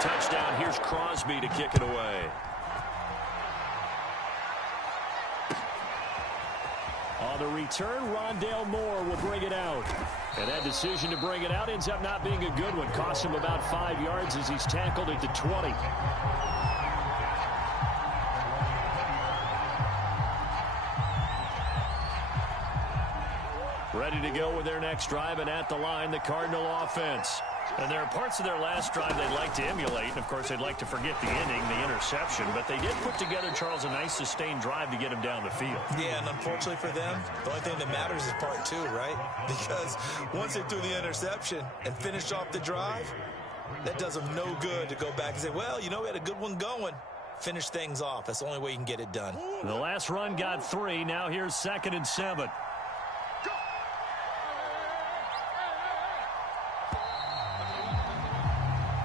touchdown. Here's Crosby to kick it away. On the return, Rondale Moore will bring it out. And that decision to bring it out ends up not being a good one. Costs him about 5 yards as he's tackled at the 20. Ready to go with their next drive, and at the line, the Cardinal offense. And there are parts of their last drive they'd like to emulate. And, of course, they'd like to forget the ending, the interception. But they did put together, Charles, a nice sustained drive to get him down the field. Yeah, and unfortunately for them, the only thing that matters is part two, right? Because once they threw the interception and finished off the drive, that does them no good to go back and say, well, you know, we had a good one going. Finish things off. That's the only way you can get it done. The last run got 3. Now here's 2nd and 7.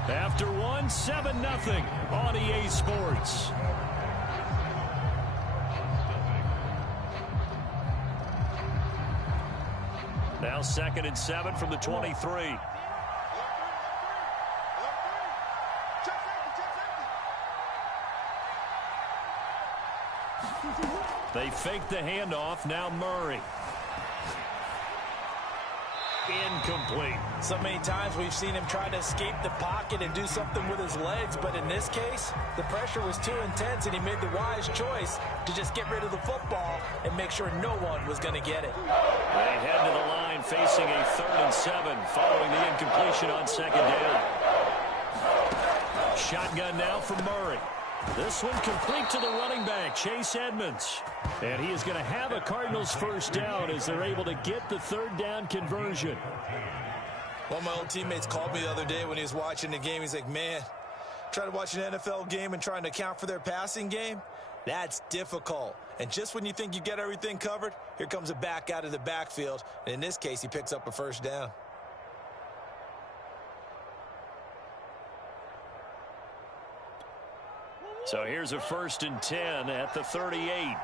After 1, 7-0 on EA Sports. Now 2nd and 7 from the 23. They fake the handoff. Now Murray. Incomplete. So many times we've seen him try to escape the pocket and do something with his legs, but in this case, the pressure was too intense, and he made the wise choice to just get rid of the football and make sure no one was going to get it. They head to the line facing a 3rd and 7 following the incompletion on 2nd down. Shotgun now for Murray. This one complete to the running back, Chase Edmonds. And he is going to have a Cardinals first down as they're able to get the 3rd down conversion. One of my old teammates called me the other day when he was watching the game. He's like, man, trying to watch an NFL game and trying to account for their passing game, that's difficult. And just when you think you get everything covered, here comes a back out of the backfield. And in this case, he picks up a first down. So here's a 1st and 10 at the 38.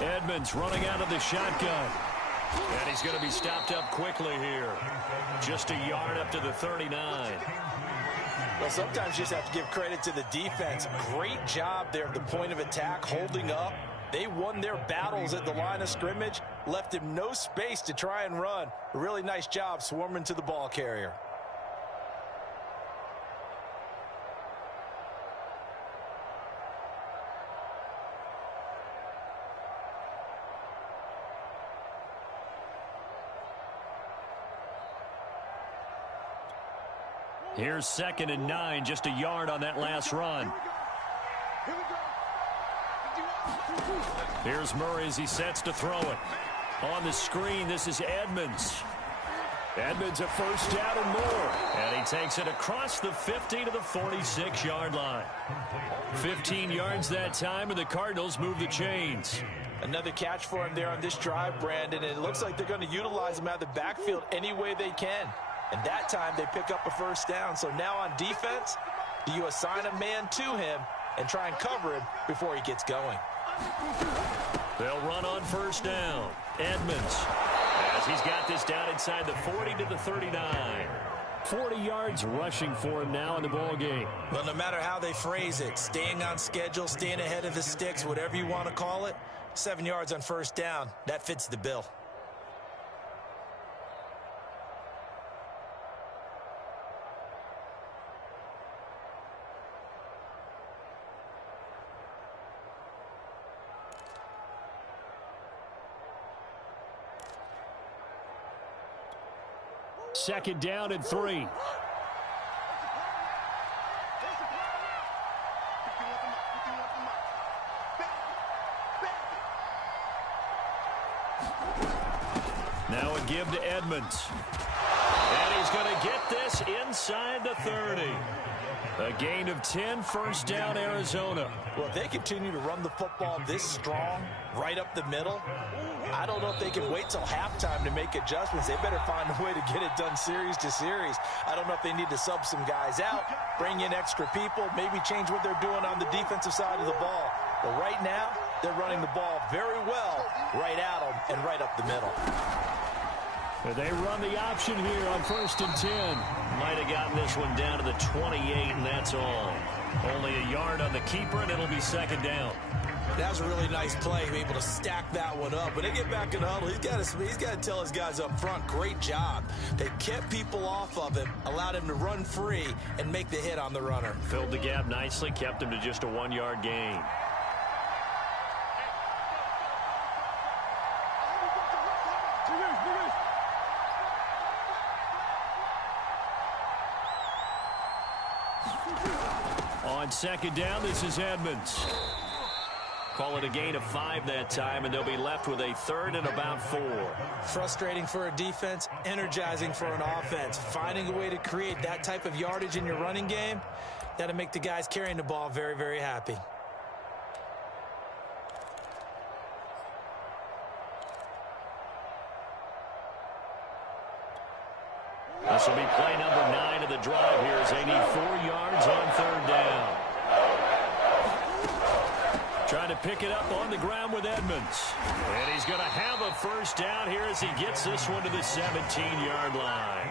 Edmonds running out of the shotgun. And he's going to be stopped up quickly here. Just a yard up to the 39. Well, sometimes you just have to give credit to the defense. Great job there at the point of attack, holding up. They won their battles at the line of scrimmage, left him no space to try and run. A really nice job swarming to the ball carrier. Here's 2nd and 9, just a yard on that last run. Here's Murray as he sets to throw it. On the screen, this is Edmonds. Edmonds a first down and more. And he takes it across the 50 to the 46-yard line. 15 yards that time, and the Cardinals move the chains. Another catch for him there on this drive, Brandon, and it looks like they're going to utilize him out of the backfield any way they can. And that time they pick up a first down. So now on defense, do you assign a man to him and try and cover him before he gets going? They'll run on first down. Edmonds, as he's got this down inside the 40 to the 39. 40 yards rushing for him now in the ball game. Well, no matter how they phrase it, staying on schedule, staying ahead of the sticks, whatever you want to call it, 7 yards on first down, that fits the bill. Second down and 3. Now a give to Edmonds. And he's going to get this inside the 30. A gain of 10, first down, Arizona. Well, if they continue to run the football this strong, right up the middle, I don't know if they can wait till halftime to make adjustments. They better find a way to get it done series to series. I don't know if they need to sub some guys out, bring in extra people, maybe change what they're doing on the defensive side of the ball. But right now, they're running the ball very well right at them and right up the middle. They run the option here on 1st and 10. Might have gotten this one down to the 28, and that's all. Only a yard on the keeper, and it'll be 2nd down. That was a really nice play, able to stack that one up. When they get back in the huddle, he's got to tell his guys up front, great job. They kept people off of him, allowed him to run free, and make the hit on the runner. Filled the gap nicely, kept him to just a 1-yard gain. On 2nd down, this is Edmonds. Call it a gain of 5 that time, and they'll be left with a 3rd and about 4. Frustrating for a defense, energizing for an offense. Finding a way to create that type of yardage in your running game, that'll make the guys carrying the ball very, very happy. This will be play number 9 of the drive here as they need 4 yards on 3rd down. Trying to pick it up on the ground with Edmonds. And he's going to have a 1st down here as he gets this one to the 17-yard line.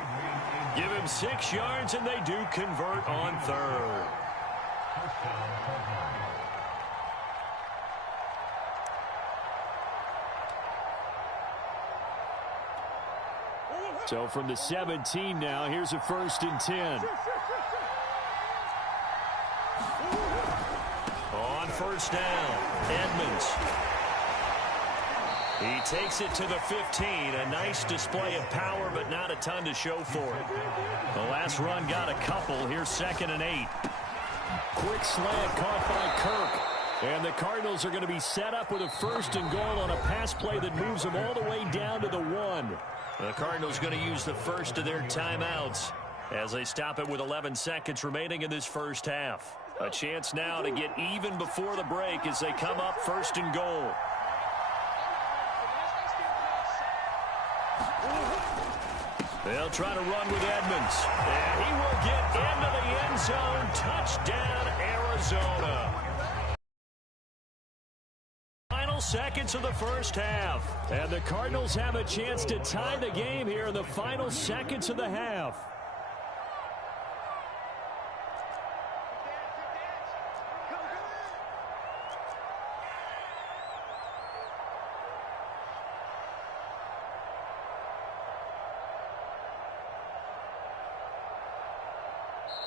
Give him 6 yards, and they do convert on 3rd. So from the 17 now, here's a 1st and 10. On 1st down, Edmonds. He takes it to the 15. A nice display of power, but not a ton to show for it. The last run got a couple. Here's 2nd and 8. Quick slant caught by Kirk. And the Cardinals are going to be set up with a 1st and goal on a pass play that moves them all the way down to the 1. The Cardinals going to use the first of their timeouts as they stop it with 11 seconds remaining in this 1st half. A chance now to get even before the break as they come up 1st and goal. They'll try to run with Edmonds. And he will get into the end zone. Touchdown, Arizona. Final seconds of the 1st half. And the Cardinals have a chance to tie the game here in the final seconds of the half.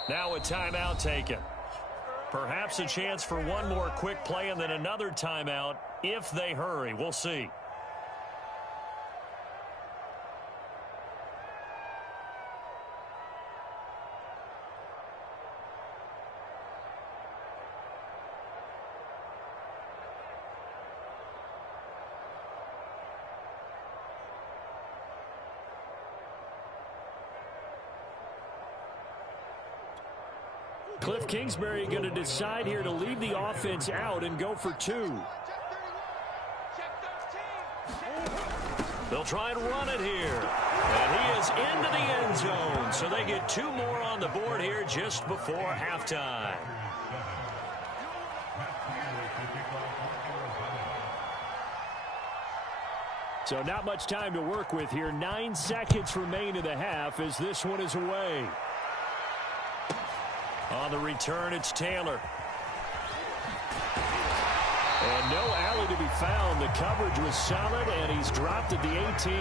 Now a timeout taken. Perhaps a chance for one more quick play and then another timeout if they hurry. We'll see. Cliff Kingsbury going to decide here to leave the offense out and go for 2. They'll try and run it here. And he is into the end zone. So they get 2 more on the board here just before halftime. So not much time to work with here. 9 seconds remain in the half as this one is away. On the return, it's Taylor. And no alley to be found. The coverage was solid, and he's dropped at the 18.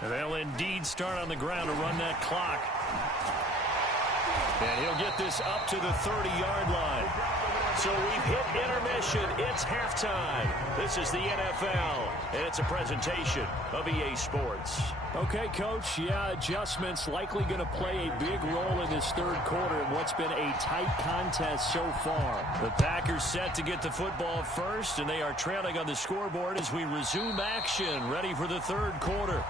And they'll indeed start on the ground to run that clock. And he'll get this up to the 30-yard line. So we've hit intermission. It's halftime. This is the NFL, and it's a presentation of EA Sports. Okay, Coach, yeah, adjustments likely going to play a big role in this 3rd quarter in what's been a tight contest so far. The Packers set to get the football first, and they are trailing on the scoreboard as we resume action, ready for the 3rd quarter.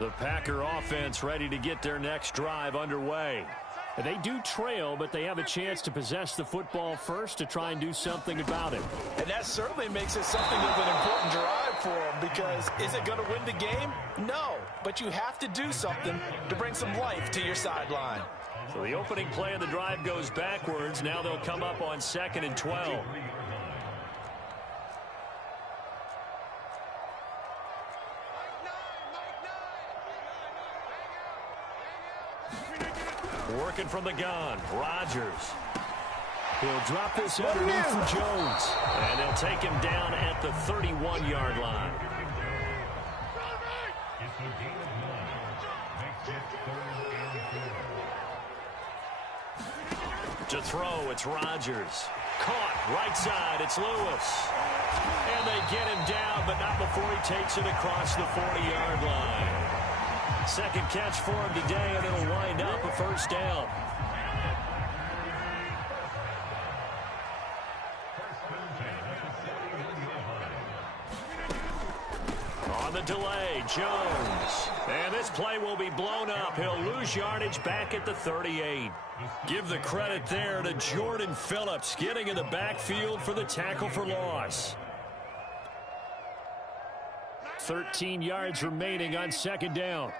The Packer offense ready to get their next drive underway. They do trail, but they have a chance to possess the football first to try and do something about it. And that certainly makes it something of an important drive for them, because is it going to win the game? No, but you have to do something to bring some life to your sideline. So the opening play of the drive goes backwards. Now they'll come up on 2nd and 12. Working from the gun, Rodgers. He'll drop this underneath for Jones. And they'll take him down at the 31-yard line. To throw, it's Rodgers. Caught, right side, it's Lewis. And they get him down, but not before he takes it across the 40-yard line. Second catch for him today, and it'll wind up a first down. On the delay, Jones. And this play will be blown up. He'll lose yardage back at the 38. Give the credit there to Jordan Phillips, getting in the backfield for the tackle for loss. 13 yards remaining on second down.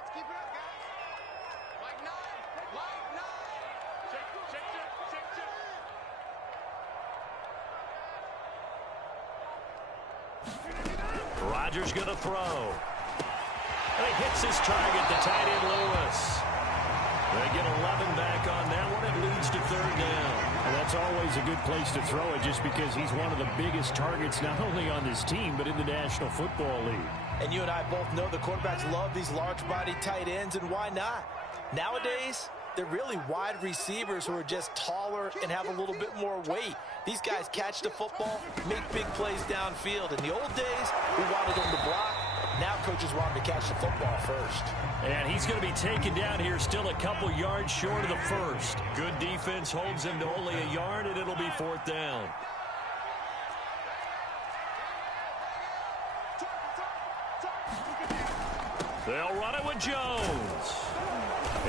Rodgers going to throw. And he hits his target, the tight end Lewis. They get 11 back on that one. It leads to third down. And that's always a good place to throw it, just because he's one of the biggest targets not only on this team but in the National Football League. And you and I both know the quarterbacks love these large-body tight ends, and why not? Nowadays, they're really wide receivers who are just taller and have a little bit more weight. These guys catch the football, make big plays downfield. In the old days, we wanted them to block. Now coaches want them to catch the football first. And he's going to be taken down here, still a couple yards short of the first. Good defense holds him to only a yard, and it'll be fourth down. They'll run it with Jones.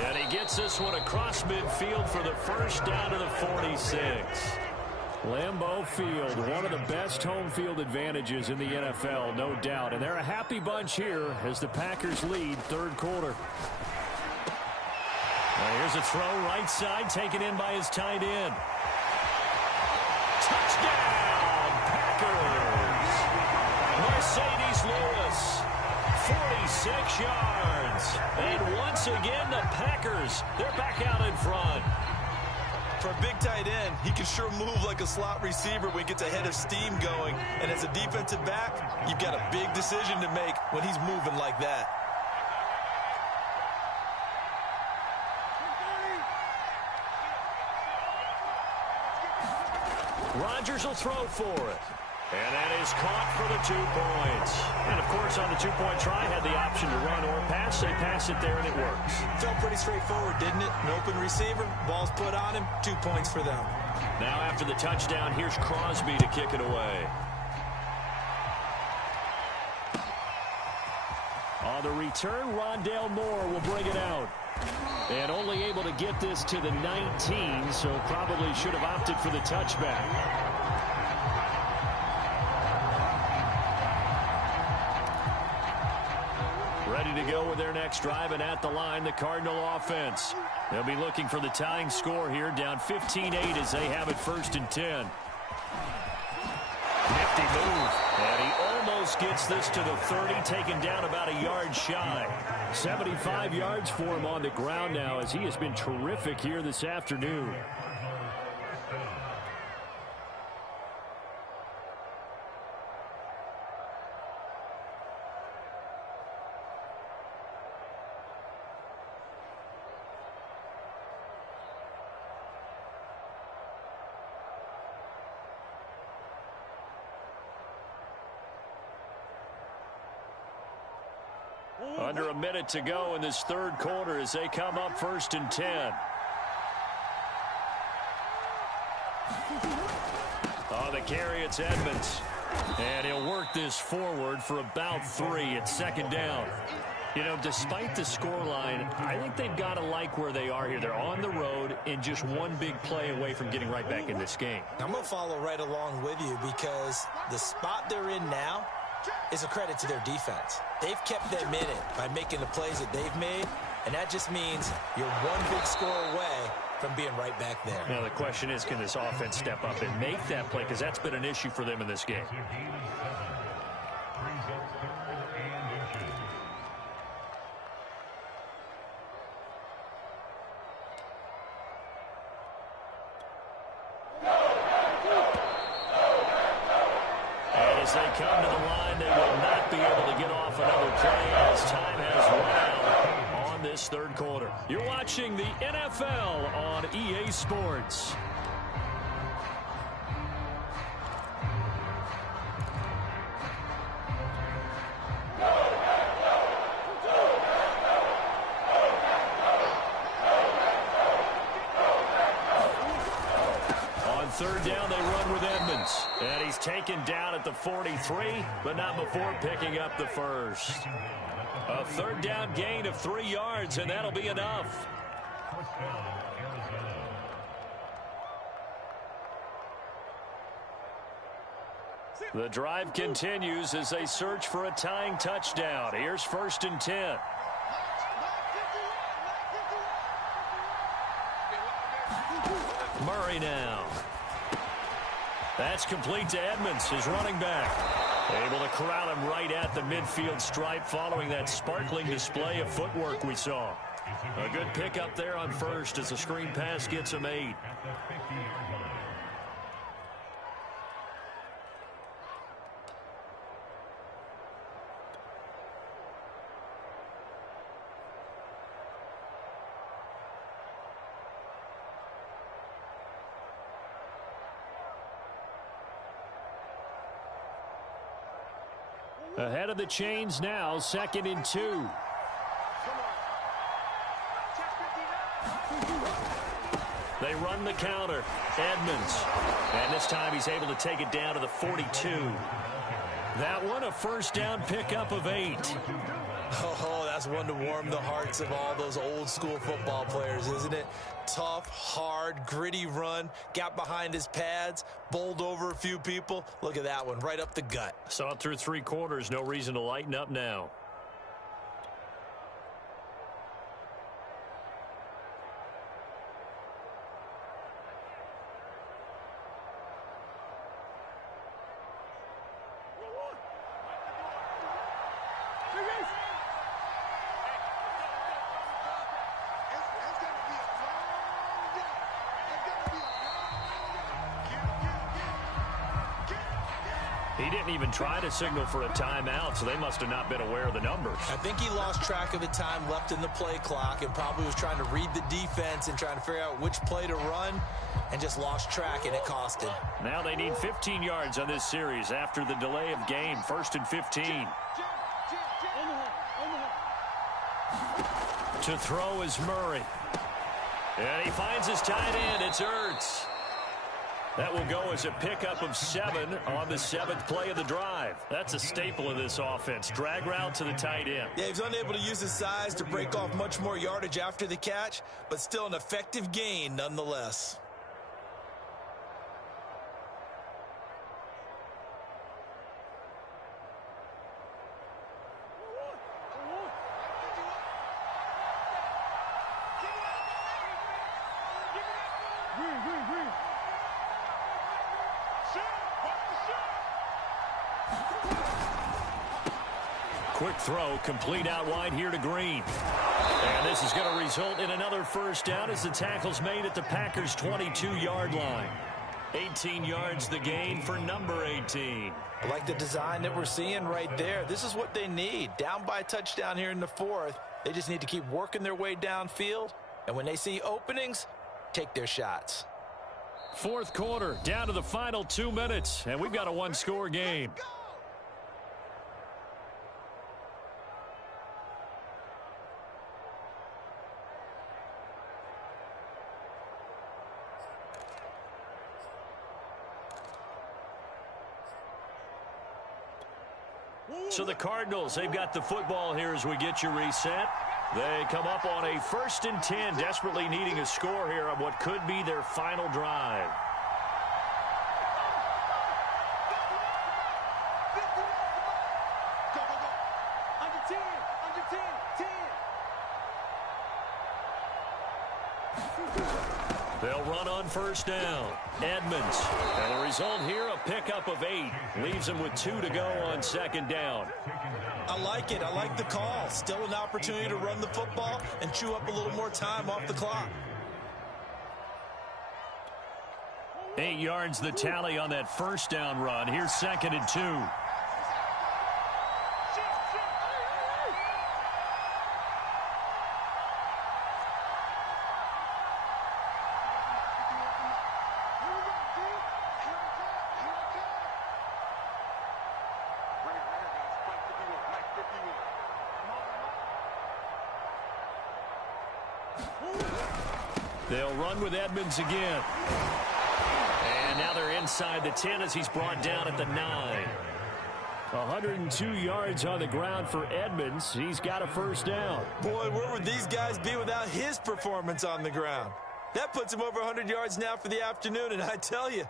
And he gets this one across midfield for the first down to the 46. Lambeau Field, one of the best home field advantages in the NFL, no doubt. And they're a happy bunch here as the Packers lead third quarter. Now here's a throw right side, taken in by his tight end. Touchdown, Packers! Mercedes Lewis, 46 yards. And once again, the Packers, they're back out in front. For a big tight end, he can sure move like a slot receiver when he gets a head of steam going. And as a defensive back, you've got a big decision to make when he's moving like that. Rodgers will throw for it. And that is caught for the 2 points. And, of course, on the two-point try, had the option to run or pass. They pass it there, and it works. Felt pretty straightforward, didn't it? An open receiver, ball's put on him, 2 points for them. Now, after the touchdown, here's Crosby to kick it away. On the return, Rondale Moore will bring it out. And only able to get this to the 19, so probably should have opted for the touchback. Ready to go with their next drive, and at the line, the Cardinal offense. They'll be looking for the tying score here, down 15-8 as they have it 1st and 10. Nifty move, and he almost gets this to the 30, taken down about a yard shy. 75 yards for him on the ground now, as he has been terrific here this afternoon. Under a minute to go in this third quarter as they come up 1st and 10. On the carry, it's Edmonds. And he'll work this forward for about 3 at 2nd down. You know, despite the scoreline, I think they've got to like where they are here. They're on the road and just one big play away from getting right back in this game. I'm going to follow right along with you because the spot they're in now is a credit to their defense. They've kept them in it by making the plays that they've made, and that just means you're one big score away from being right back there. Now, the question is, can this offense step up and make that play? Because that's been an issue for them in this game. As they come to the line, they will not be able to get off another play as time has run out on this third quarter. You're watching the NFL on EA Sports. Third down, they run with Edmonds. And he's taken down at the 43, but not before picking up the first. A third down gain of 3 yards, and that'll be enough. The drive continues as they search for a tying touchdown. Here's 1st and 10. Murray now. That's complete to Edmonds, his running back. Able to corral him right at the midfield stripe following that sparkling display of footwork we saw. A good pickup there on first as the screen pass gets him 8. Ahead of the chains now, 2nd and 2. They run the counter. Edmonds. And this time he's able to take it down to the 42. That one, a first down pickup of 8. Oh, that's one to warm the hearts of all those old school football players, isn't it? Tough, hard, gritty run. Got behind his pads, bowled over a few people. Look at that one, right up the gut. Saw it through 3 quarters. No reason to lighten up now. He didn't even try to signal for a timeout, so they must have not been aware of the numbers. I think he lost track of the time left in the play clock and probably was trying to read the defense and trying to figure out which play to run and just lost track, and it cost him. Now they need 15 yards on this series after the delay of game. 1st and 15. To throw is Murray. And he finds his tight end. It's Ertz. That will go as a pickup of 7 on the 7th play of the drive. That's a staple of this offense. Drag route to the tight end. Yeah, he was unable to use his size to break off much more yardage after the catch, but still an effective gain nonetheless. Quick throw, complete out wide here to Green. And this is going to result in another first down as the tackle's made at the Packers' 22-yard line. 18 yards the gain for number 18. I like the design that we're seeing right there. This is what they need. Down by a touchdown here in the 4th. They just need to keep working their way downfield. And when they see openings, take their shots. 4th quarter, down to the final 2 minutes. And we've got a one-score game. So the Cardinals, they've got the football here as we get you reset. They come up on a 1st and 10, desperately needing a score here on what could be their final drive. They'll run on 1st down. Edmonds. And the result here, a pickup of 8. Leaves them with 2 to go on 2nd down. I like it. I like the call. Still an opportunity to run the football and chew up a little more time off the clock. 8 yards the tally on that 1st down run. Here's 2nd and 2. They'll run with Edmonds again. And now they're inside the 10 as he's brought down at the 9. 102 yards on the ground for Edmonds. He's got a 1st down. Boy, where would these guys be without his performance on the ground? That puts him over 100 yards now for the afternoon, and I tell you,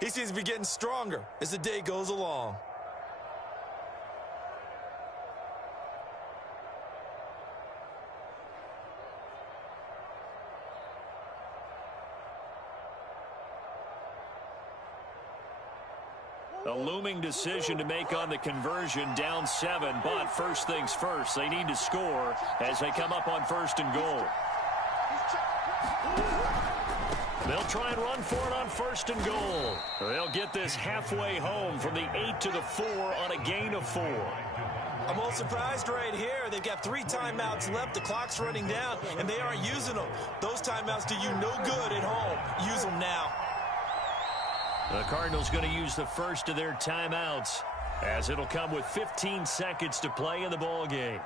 he seems to be getting stronger as the day goes along. A looming decision to make on the conversion, down 7, but first things first, they need to score as they come up on 1st and goal. They'll try and run for it on 1st and goal. They'll get this halfway home from the 8 to the 4 on a gain of 4. I'm a little surprised right here. They've got 3 timeouts left. The clock's running down, and they aren't using them. Those timeouts do you no good at home. Use them now. The Cardinals going to use the first of their timeouts as it'll come with 15 seconds to play in the ball game.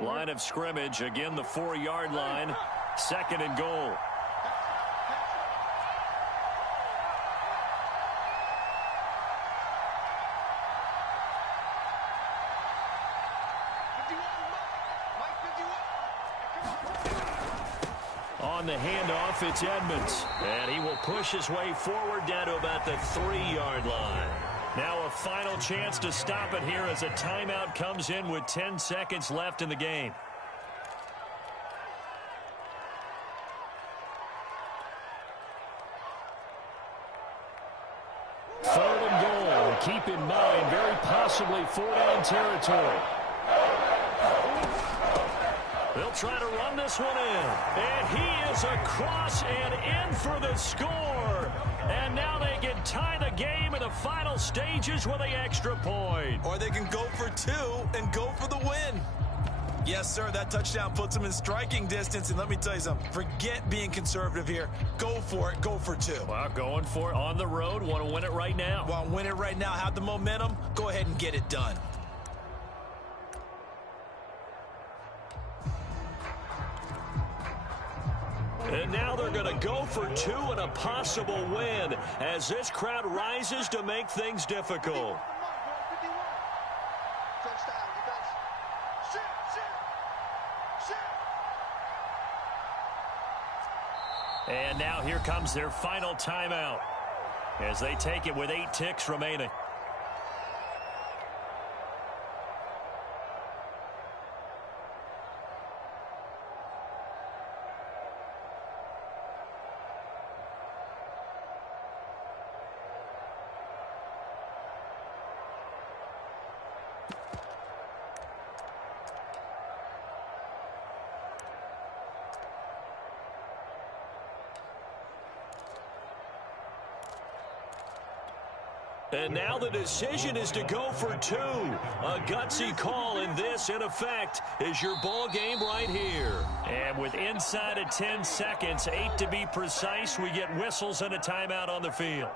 Line of scrimmage, again the 4-yard line, 2nd and goal. On the handoff, it's Edmonds. And he will push his way forward down to about the 3-yard line. Now a final chance to stop it here as a timeout comes in with 10 seconds left in the game. Third and goal. Keep in mind, very possibly 4-down territory. They'll try to run this one in. And he is across and in for the score. And now they can tie the game in the final stages with the extra point. Or they can go for 2 and go for the win. Yes, sir, that touchdown puts them in striking distance. And let me tell you something, forget being conservative here. Go for it, go for 2. Well, going for it on the road. Want to win it right now. Want to win it right now, have the momentum, go ahead and get it done. And now they're going to go for 2 and a possible win as this crowd rises to make things difficult. And now here comes their final timeout as they take it with 8 ticks remaining. And now the decision is to go for 2. A gutsy call, and this, in effect, is your ball game right here. And with inside of 10 seconds, 8 to be precise, we get whistles and a timeout on the field.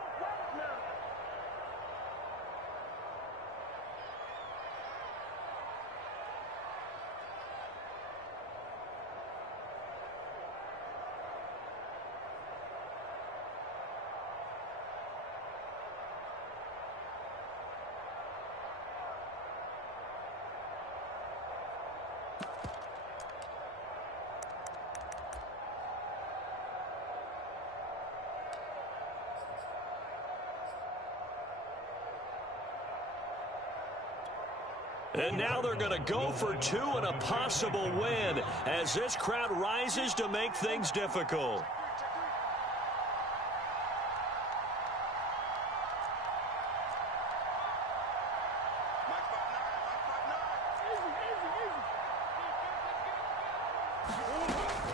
And now they're going to go for two and a possible win as this crowd rises to make things difficult.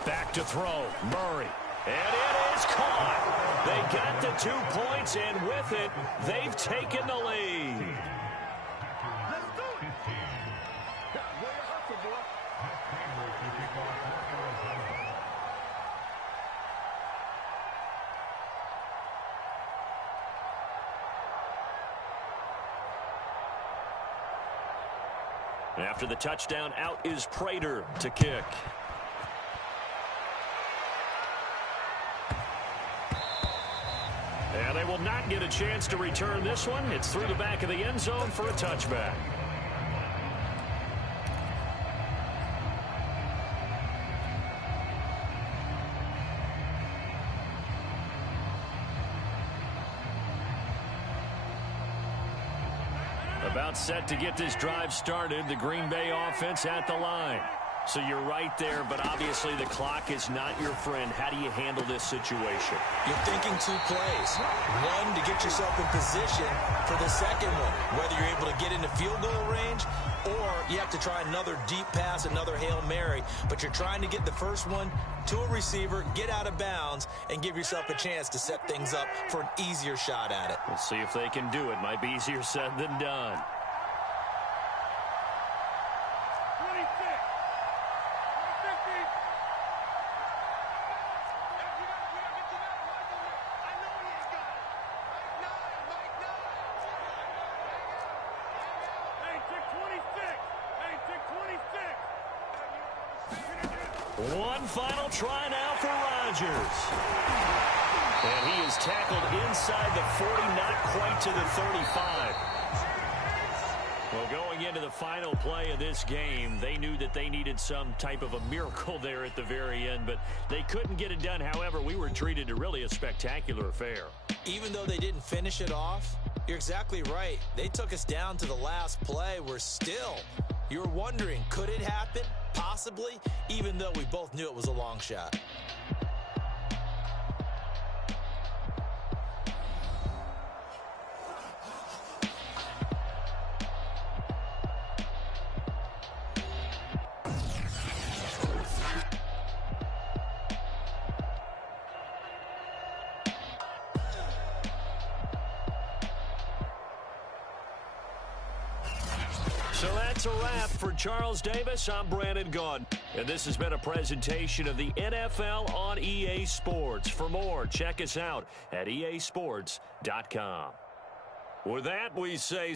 Back to throw, Murray. And it is caught. They got the 2 points, and with it, they've taken the lead. After the touchdown, out is Prater to kick. And they will not get a chance to return this one. It's through the back of the end zone for a touchback. About set to get this drive started. The Green Bay offense at the line. So you're right there, but obviously the clock is not your friend. How do you handle this situation? You're thinking 2 plays. One, to get yourself in position for the second one, whether you're able to get into field goal range or you have to try another deep pass, another Hail Mary. But you're trying to get the first one to a receiver, get out of bounds, and give yourself a chance to set things up for an easier shot at it. We'll see if they can do it. Might be easier said than done. One final try now for Rodgers. And he is tackled inside the 40, not quite to the 35. Well, going into the final play of this game, they knew that they needed some type of a miracle there at the very end, but they couldn't get it done. However, we were treated to really a spectacular affair. Even though they didn't finish it off, you're exactly right. They took us down to the last play. We're still, you're wondering, could it happen? Possibly, even though we both knew it was a long shot. So that's a wrap for Charles Davis. I'm Brandon Gaudin. And this has been a presentation of the NFL on EA Sports. For more, check us out at easports.com. With that, we say